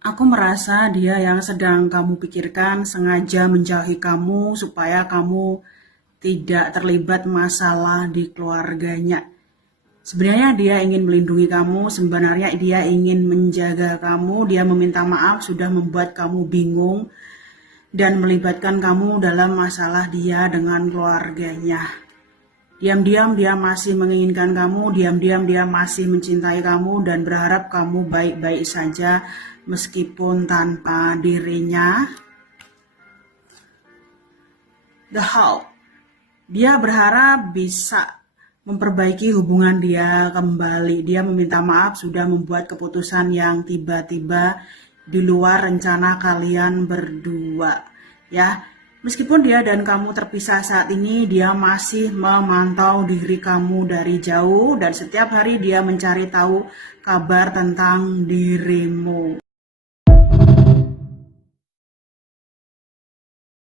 Aku merasa dia yang sedang kamu pikirkan sengaja menjauhi kamu supaya kamu tidak terlibat masalah di keluarganya. Sebenarnya dia ingin melindungi kamu, sebenarnya dia ingin menjaga kamu, dia meminta maaf sudah membuat kamu bingung dan melibatkan kamu dalam masalah dia dengan keluarganya. Diam-diam dia masih menginginkan kamu, diam-diam dia masih mencintai kamu dan berharap kamu baik-baik saja meskipun tanpa dirinya. The Hulk. Dia berharap bisa memperbaiki hubungan dia kembali. Dia meminta maaf sudah membuat keputusan yang tiba-tiba di luar rencana kalian berdua. Ya, meskipun dia dan kamu terpisah saat ini, dia masih memantau diri kamu dari jauh dan setiap hari dia mencari tahu kabar tentang dirimu.